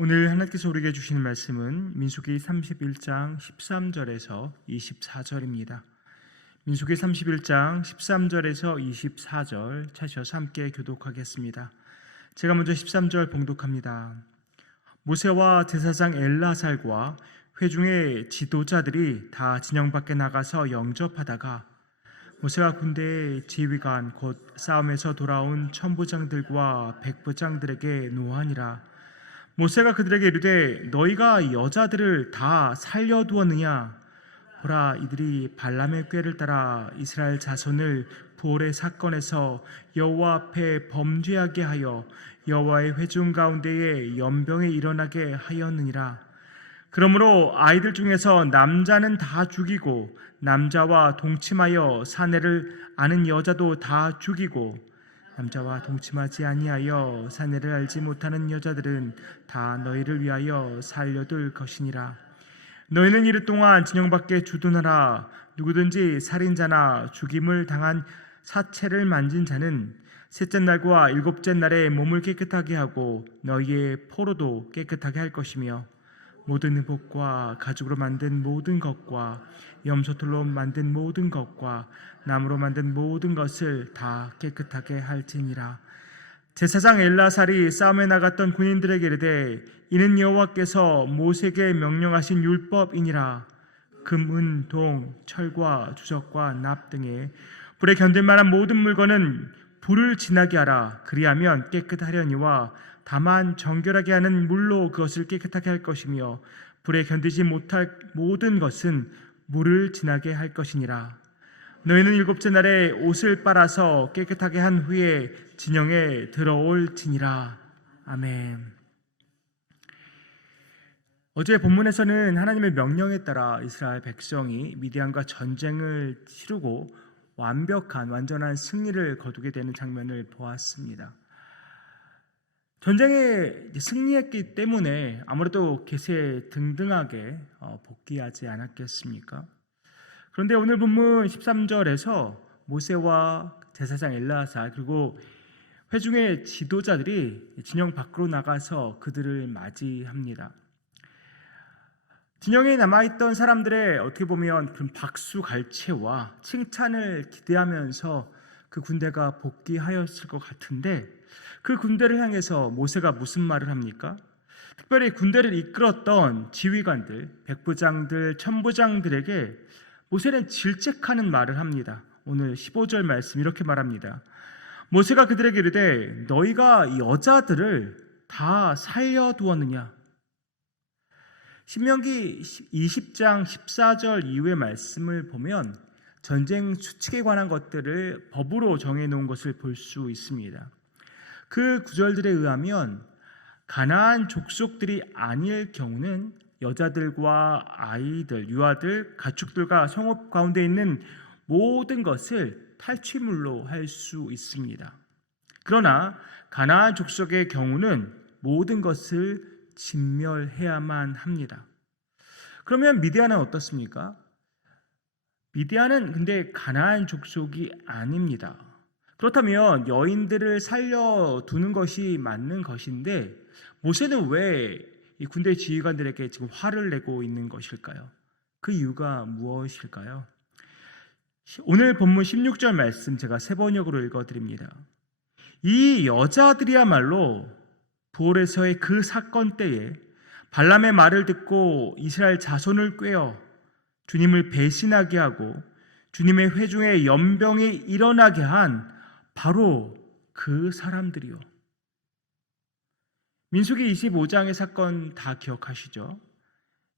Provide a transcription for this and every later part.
오늘 하나님께서 우리에게 주시는 말씀은 민수기 31장 13절에서 24절입니다. 민수기 31장 13절에서 24절 찾으셔서 함께 교독하겠습니다. 제가 먼저 13절 봉독합니다. 모세와 제사장 엘라살과 회중의 지도자들이 다 진영 밖에 나가서 영접하다가 모세가 군대의 지휘관 곧 싸움에서 돌아온 천부장들과 백부장들에게 노하니라. 모세가 그들에게 이르되 너희가 여자들을 다 살려두었느냐? 보라, 이들이 발람의 꾀를 따라 이스라엘 자손을 부올의 사건에서 여호와 앞에 범죄하게 하여 여호와의 회중 가운데에 연병에 일어나게 하였느니라. 그러므로 아이들 중에서 남자는 다 죽이고 남자와 동침하여 사내를 아는 여자도 다 죽이고 남자와 동침하지 아니하여 사내를 알지 못하는 여자들은 다 너희를 위하여 살려둘 것이니라. 너희는 이르 동안 진영 밖에 주둔하라. 누구든지 살인자나 죽임을 당한 사체를 만진 자는 셋째 날과 일곱째 날에 몸을 깨끗하게 하고 너희의 포로도 깨끗하게 할 것이며 모든 흙과 가죽으로 만든 모든 것과 염소털로 만든 모든 것과 나무로 만든 모든 것을 다 깨끗하게 할지니라. 제사장 엘라살이 싸움에 나갔던 군인들에게 이르되 이는 여호와께서 모세에게 명령하신 율법이니라. 금, 은, 동, 철과 주석과 납 등의 불에 견딜 만한 모든 물건은 불을 지나게 하라. 그리하면 깨끗하려니와 다만 정결하게 하는 물로 그것을 깨끗하게 할 것이며 불에 견디지 못할 모든 것은 물을 지나게 할 것이니라. 너희는 일곱째 날에 옷을 빨아서 깨끗하게 한 후에 진영에 들어올지니라. 아멘. 어제 본문에서는 하나님의 명령에 따라 이스라엘 백성이 미디안과 전쟁을 치르고 완전한 승리를 거두게 되는 장면을 보았습니다. 전쟁에 승리했기 때문에 아무래도 기세등등하게 복귀하지 않았겠습니까? 그런데 오늘 본문 13절에서 모세와 제사장 엘라살 그리고 회중의 지도자들이 진영 밖으로 나가서 그들을 맞이합니다. 진영에 남아있던 사람들의 어떻게 보면 그런 박수갈채와 칭찬을 기대하면서 그 군대가 복귀하였을 것 같은데 그 군대를 향해서 모세가 무슨 말을 합니까? 특별히 군대를 이끌었던 지휘관들, 백부장들, 천부장들에게 모세는 질책하는 말을 합니다. 오늘 15절 말씀 이렇게 말합니다. 모세가 그들에게 이르되 너희가 여자들을 다 살려두었느냐? 신명기 20장 14절 이후의 말씀을 보면 전쟁 수칙에 관한 것들을 법으로 정해놓은 것을 볼 수 있습니다. 그 구절들에 의하면 가나안 족속들이 아닐 경우는 여자들과 아이들, 유아들, 가축들과 성읍 가운데 있는 모든 것을 탈취물로 할 수 있습니다. 그러나 가나안 족속의 경우는 모든 것을 진멸해야만 합니다. 그러면 미디안은 어떻습니까? 미디안은 근데 가나안 족속이 아닙니다. 그렇다면 여인들을 살려두는 것이 맞는 것인데 모세는 왜 이 군대 지휘관들에게 지금 화를 내고 있는 것일까요? 그 이유가 무엇일까요? 오늘 본문 16절 말씀 제가 세 번역으로 읽어드립니다. 이 여자들이야말로 부올에서의 그 사건 때에 발람의 말을 듣고 이스라엘 자손을 꾀어 주님을 배신하게 하고 주님의 회중에 연병이 일어나게 한 바로 그 사람들이요. 민수기 25장의 사건 다 기억하시죠?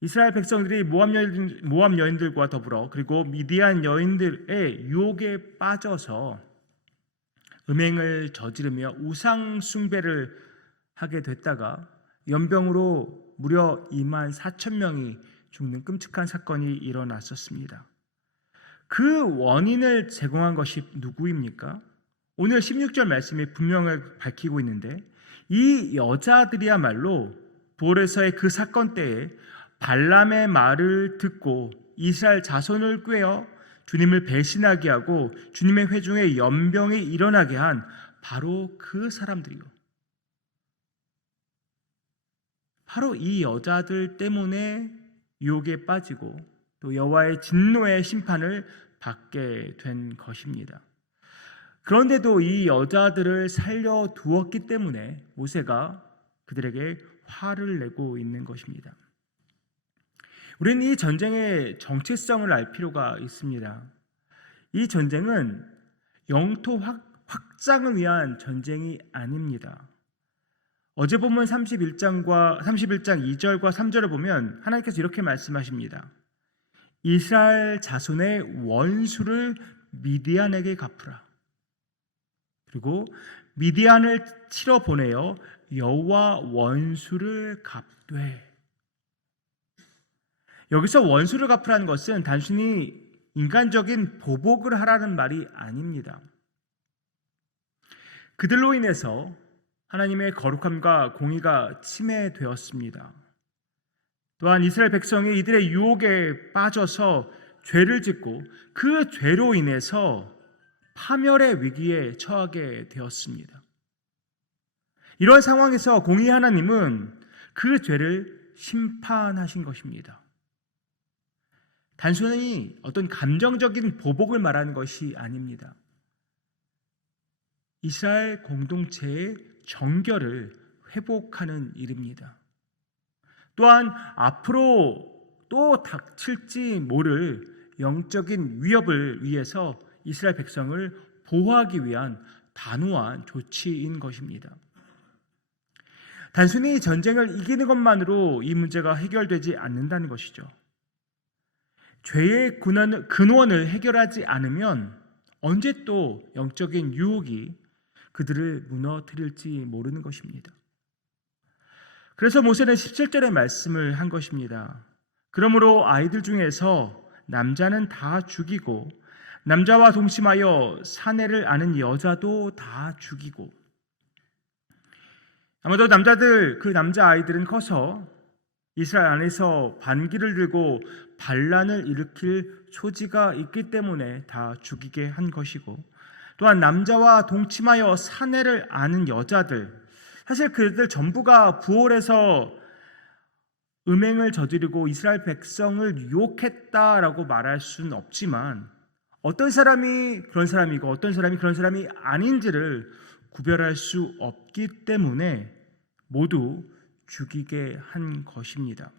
이스라엘 백성들이 모압 여인들과 더불어 그리고 미디안 여인들의 유혹에 빠져서 음행을 저지르며 우상 숭배를 하게 됐다가 연병으로 무려 2만 4천 명이 죽는 끔찍한 사건이 일어났었습니다. 그 원인을 제공한 것이 누구입니까? 오늘 16절 말씀이 분명히 밝히고 있는데 이 여자들이야말로 부올에서의 그 사건 때에 발람의 말을 듣고 이스라엘 자손을 꾀어 주님을 배신하게 하고 주님의 회중에 연병이 일어나게 한 바로 그 사람들이요. 바로 이 여자들 때문에 유혹에 빠지고 또 여호와의 진노의 심판을 받게 된 것입니다. 그런데도 이 여자들을 살려두었기 때문에 모세가 그들에게 화를 내고 있는 것입니다. 우리는 이 전쟁의 정체성을 알 필요가 있습니다. 이 전쟁은 영토 확장을 위한 전쟁이 아닙니다. 어제 본문 31장 2절과 3절을 보면 하나님께서 이렇게 말씀하십니다. 이스라엘 자손의 원수를 미디안에게 갚으라. 그리고 미디안을 치러 보내어 여호와 원수를 갚되. 여기서 원수를 갚으라는 것은 단순히 인간적인 보복을 하라는 말이 아닙니다. 그들로 인해서 하나님의 거룩함과 공의가 침해되었습니다. 또한 이스라엘 백성이 이들의 유혹에 빠져서 죄를 짓고 그 죄로 인해서 파멸의 위기에 처하게 되었습니다. 이런 상황에서 공의 하나님은 그 죄를 심판하신 것입니다. 단순히 어떤 감정적인 보복을 말하는 것이 아닙니다. 이스라엘 공동체의 정결을 회복하는 일입니다. 또한 앞으로 또 닥칠지 모를 영적인 위협을 위해서 이스라엘 백성을 보호하기 위한 단호한 조치인 것입니다. 단순히 전쟁을 이기는 것만으로 이 문제가 해결되지 않는다는 것이죠. 죄의 근원을 해결하지 않으면 언제 또 영적인 유혹이 그들을 무너뜨릴지 모르는 것입니다. 그래서 모세는 17절의 말씀을 한 것입니다. 그러므로 아이들 중에서 남자는 다 죽이고 남자와 동침하여 사내를 아는 여자도 다 죽이고. 아마도 그 남자 아이들은 커서 이스라엘 안에서 반기를 들고 반란을 일으킬 소지가 있기 때문에 다 죽이게 한 것이고, 또한 남자와 동침하여 사내를 아는 여자들, 사실 그들 전부가 부올해서 음행을 저지르고 이스라엘 백성을 유혹했다라고 말할 수는 없지만 어떤 사람이 그런 사람이고 어떤 사람이 그런 사람이 아닌지를 구별할 수 없기 때문에 모두 죽이게 한 것입니다.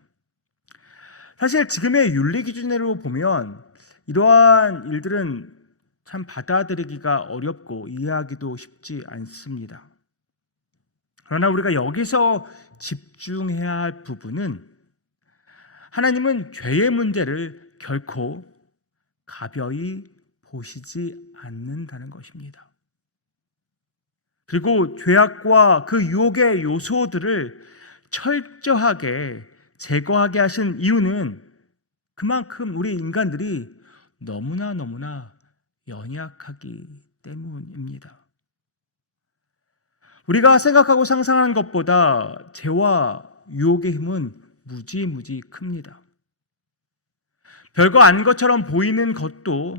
사실 지금의 윤리 기준으로 보면 이러한 일들은 참 받아들이기가 어렵고 이해하기도 쉽지 않습니다. 그러나 우리가 여기서 집중해야 할 부분은 하나님은 죄의 문제를 결코 가벼이 보시지 않는다는 것입니다. 그리고 죄악과 그 유혹의 요소들을 철저하게 제거하게 하신 이유는 그만큼 우리 인간들이 너무나 연약하기 때문입니다. 우리가 생각하고 상상하는 것보다 죄와 유혹의 힘은 무지무지 큽니다. 별거 아닌 것처럼 보이는 것도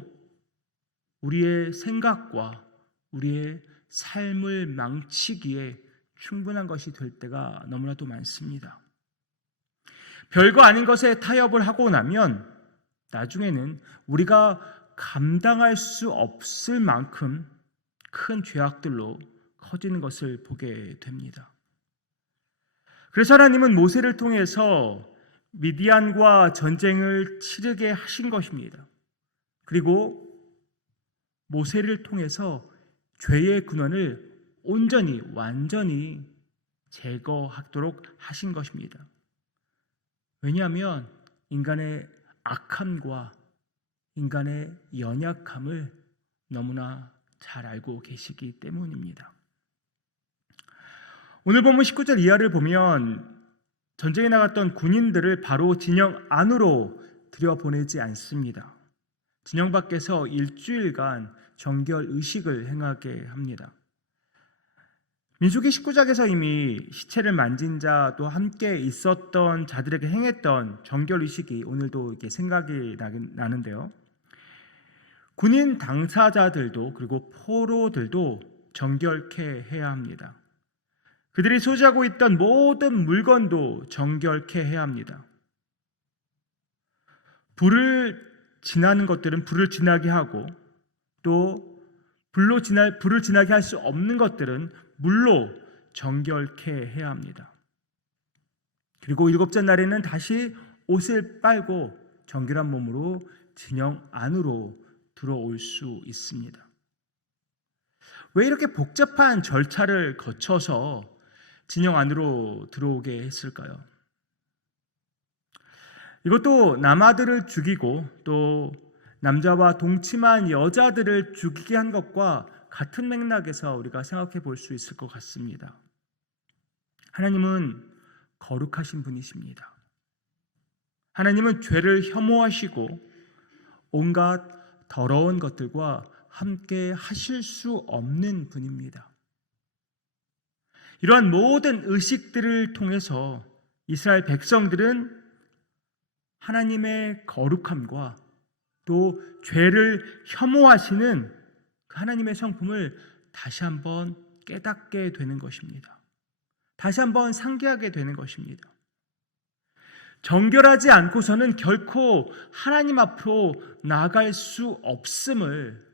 우리의 생각과 우리의 삶을 망치기에 충분한 것이 될 때가 너무나도 많습니다. 별거 아닌 것에 타협을 하고 나면 나중에는 우리가 감당할 수 없을 만큼 큰 죄악들로 커지는 것을 보게 됩니다. 그래서 하나님은 모세를 통해서 미디안과 전쟁을 치르게 하신 것입니다. 그리고 모세를 통해서 죄의 근원을 온전히 완전히 제거하도록 하신 것입니다. 왜냐하면 인간의 악함과 인간의 연약함을 너무나 잘 알고 계시기 때문입니다. 오늘 본문 19절 이하를 보면 전쟁에 나갔던 군인들을 바로 진영 안으로 들여보내지 않습니다. 진영 밖에서 일주일간 정결 의식을 행하게 합니다. 민수기 19장에서 이미 시체를 만진 자 또 함께 있었던 자들에게 행했던 정결 의식이 오늘도 이렇게 생각이 나는데요. 군인 당사자들도 그리고 포로들도 정결케 해야 합니다. 그들이 소지하고 있던 모든 물건도 정결케 해야 합니다. 불을 지나는 것들은 불을 지나게 하고, 또 불을 지나게 할 수 없는 것들은 물로 정결케 해야 합니다. 그리고 일곱째 날에는 다시 옷을 빨고 정결한 몸으로 진영 안으로 들어올 수 있습니다. 왜 이렇게 복잡한 절차를 거쳐서 진영 안으로 들어오게 했을까요? 이것도 남아들을 죽이고 또 남자와 동침한 여자들을 죽이게 한 것과 같은 맥락에서 우리가 생각해 볼 수 있을 것 같습니다. 하나님은 거룩하신 분이십니다. 하나님은 죄를 혐오하시고 온갖 더러운 것들과 함께 하실 수 없는 분입니다. 이러한 모든 의식들을 통해서 이스라엘 백성들은 하나님의 거룩함과 또 죄를 혐오하시는 그 하나님의 성품을 다시 한번 깨닫게 되는 것입니다. 다시 한번 상기하게 되는 것입니다. 정결하지 않고서는 결코 하나님 앞으로 나아갈 수 없음을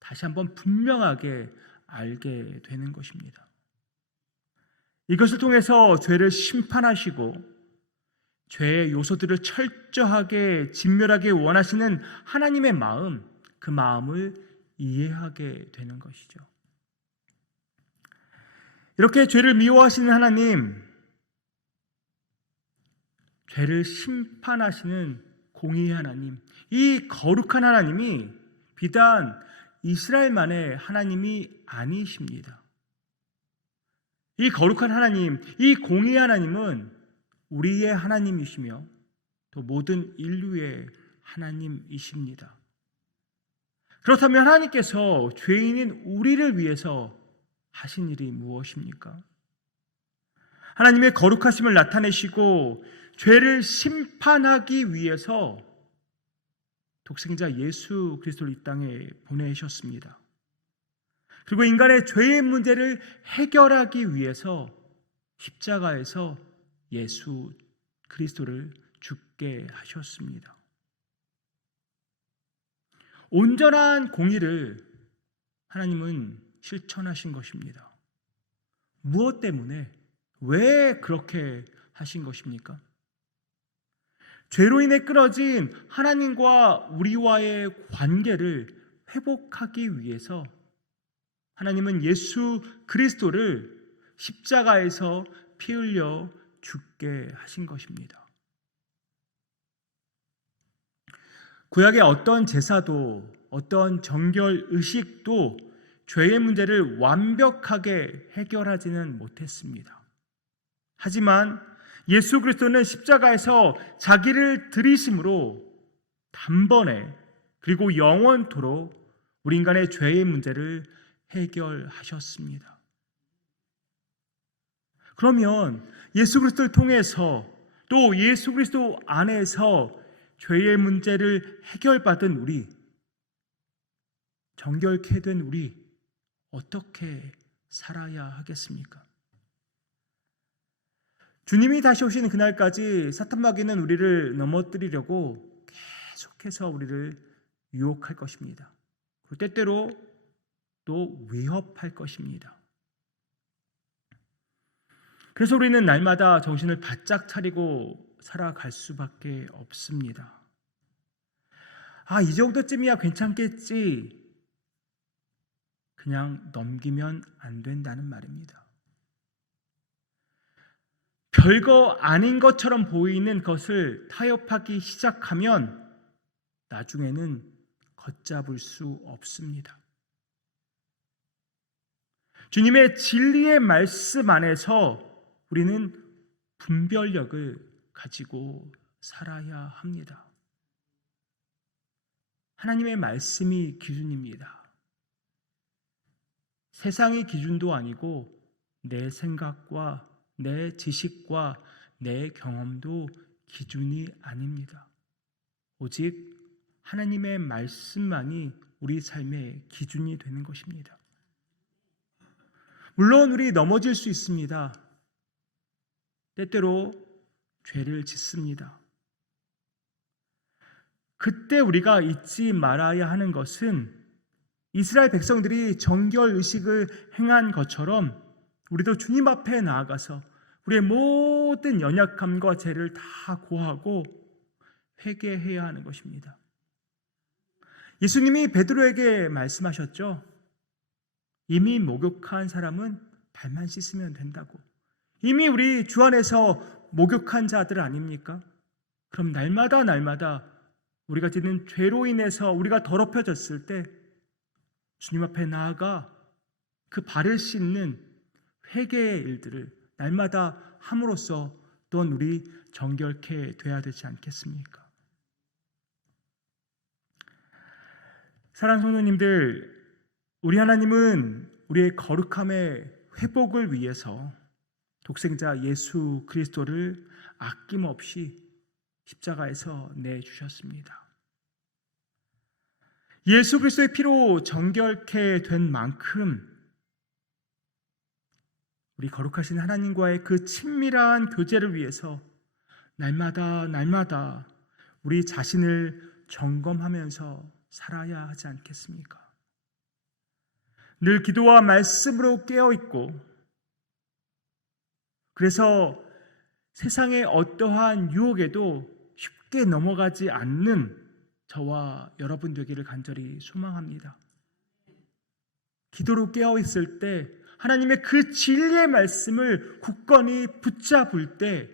다시 한번 분명하게 알게 되는 것입니다. 이것을 통해서 죄를 심판하시고 죄의 요소들을 철저하게 진멸하게 원하시는 하나님의 마음, 그 마음을 이해하게 되는 것이죠. 이렇게 죄를 미워하시는 하나님, 죄를 심판하시는 공의의 하나님, 이 거룩한 하나님이 비단 이스라엘만의 하나님이 아니십니다. 이 거룩한 하나님, 이 공의의 하나님은 우리의 하나님이시며 또 모든 인류의 하나님이십니다. 그렇다면 하나님께서 죄인인 우리를 위해서 하신 일이 무엇입니까? 하나님의 거룩하심을 나타내시고 죄를 심판하기 위해서 독생자 예수 그리스도를 이 땅에 보내셨습니다. 그리고 인간의 죄의 문제를 해결하기 위해서 십자가에서 예수 그리스도를 죽게 하셨습니다. 온전한 공의를 하나님은 실천하신 것입니다. 무엇 때문에, 왜 그렇게 하신 것입니까? 죄로 인해 끊어진 하나님과 우리와의 관계를 회복하기 위해서 하나님은 예수 그리스도를 십자가에서 피 흘려 죽게 하신 것입니다. 구약의 어떤 제사도 어떤 정결 의식도 죄의 문제를 완벽하게 해결하지는 못했습니다. 하지만 예수 그리스도는 십자가에서 자기를 들이심으로 단번에 그리고 영원토록 우리 인간의 죄의 문제를 해결하셨습니다. 그러면 예수 그리스도를 통해서 또 예수 그리스도 안에서 죄의 문제를 해결받은 우리, 정결케 된 우리 어떻게 살아야 하겠습니까? 주님이 다시 오시는 그날까지 사탄 마귀는 우리를 넘어뜨리려고 계속해서 우리를 유혹할 것입니다. 그리고 때때로 또 위협할 것입니다. 그래서 우리는 날마다 정신을 바짝 차리고 살아갈 수밖에 없습니다. 이 정도쯤이야 괜찮겠지. 그냥 넘기면 안 된다는 말입니다. 별거 아닌 것처럼 보이는 것을 타협하기 시작하면 나중에는 걷잡을 수 없습니다. 주님의 진리의 말씀 안에서 우리는 분별력을 가지고 살아야 합니다. 하나님의 말씀이 기준입니다. 세상의 기준도 아니고 내 생각과 내 지식과 내 경험도 기준이 아닙니다. 오직 하나님의 말씀만이 우리 삶의 기준이 되는 것입니다. 물론 우리 넘어질 수 있습니다. 때때로 죄를 짓습니다. 그때 우리가 잊지 말아야 하는 것은 이스라엘 백성들이 정결 의식을 행한 것처럼 우리도 주님 앞에 나아가서 우리의 모든 연약함과 죄를 다 고하고 회개해야 하는 것입니다. 예수님이 베드로에게 말씀하셨죠. 이미 목욕한 사람은 발만 씻으면 된다고. 이미 우리 주 안에서 목욕한 자들 아닙니까? 그럼 날마다 우리가 짓는 죄로 인해서 우리가 더럽혀졌을 때 주님 앞에 나아가 그 발을 씻는 회개의 일들을 날마다 함으로써 또한 우리 정결케 돼야 되지 않겠습니까? 사랑하는 성도님들, 우리 하나님은 우리의 거룩함의 회복을 위해서 독생자 예수 그리스도를 아낌없이 십자가에서 내주셨습니다. 예수 그리스도의 피로 정결케 된 만큼 우리 거룩하신 하나님과의 그 친밀한 교제를 위해서 날마다 우리 자신을 점검하면서 살아야 하지 않겠습니까? 늘 기도와 말씀으로 깨어있고, 그래서 세상의 어떠한 유혹에도 쉽게 넘어가지 않는 저와 여러분 되기를 간절히 소망합니다. 기도로 깨어있을 때 하나님의 그 진리의 말씀을 굳건히 붙잡을 때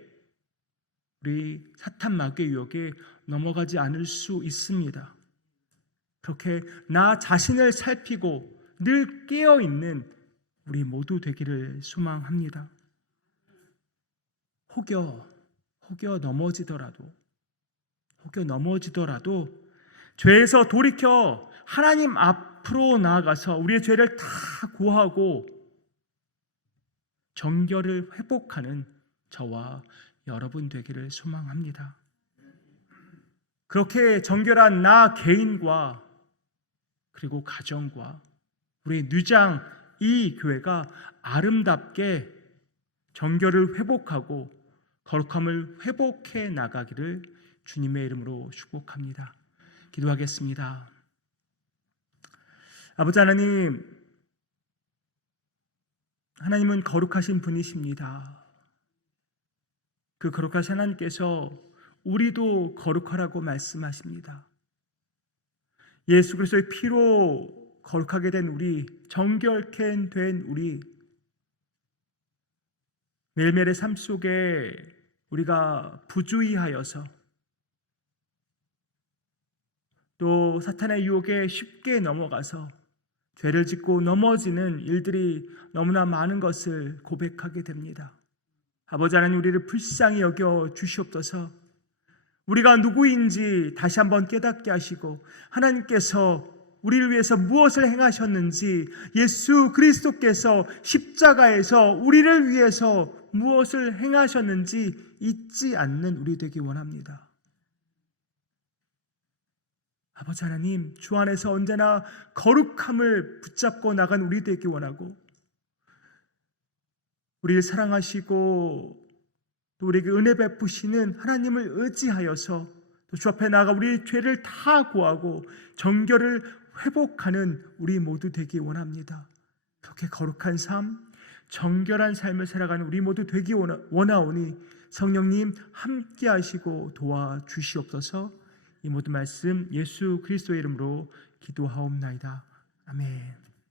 우리 사탄 마귀의 유혹에 넘어가지 않을 수 있습니다. 그렇게 나 자신을 살피고 늘 깨어있는 우리 모두 되기를 소망합니다. 혹여 넘어지더라도 죄에서 돌이켜 하나님 앞으로 나아가서 우리의 죄를 다 고하고 정결을 회복하는 저와 여러분 되기를 소망합니다. 그렇게 정결한 나 개인과 그리고 가정과 우리 뉴장 이 교회가 아름답게 정결을 회복하고 거룩함을 회복해 나가기를 주님의 이름으로 축복합니다. 기도하겠습니다. 아버지 하나님, 하나님은 거룩하신 분이십니다. 그 거룩하신 하나님께서 우리도 거룩하라고 말씀하십니다. 예수 그리스도의 피로 거룩하게 된 우리, 정결케 된 우리, 매일매일의 삶 속에 우리가 부주의하여서 또 사탄의 유혹에 쉽게 넘어가서 죄를 짓고 넘어지는 일들이 너무나 많은 것을 고백하게 됩니다. 아버지 하나님, 우리를 불쌍히 여겨 주시옵소서. 우리가 누구인지 다시 한번 깨닫게 하시고 하나님께서 우리를 위해서 무엇을 행하셨는지, 예수 그리스도께서 십자가에서 우리를 위해서 무엇을 행하셨는지 잊지 않는 우리 되기 원합니다. 아버지 하나님, 주 안에서 언제나 거룩함을 붙잡고 나간 우리 되기 원하고, 우리를 사랑하시고 또 우리에게 은혜 베푸시는 하나님을 의지하여서 또 주 앞에 나아가 우리의 죄를 다 고하고 정결을 회복하는 우리 모두 되기 원합니다. 그렇게 거룩한 삶, 정결한 삶을 살아가는 우리 모두 되기 원하오니 성령님 함께 하시고 도와주시옵소서. 이 모든 말씀 예수 그리스도의 이름으로 기도하옵나이다. 아멘.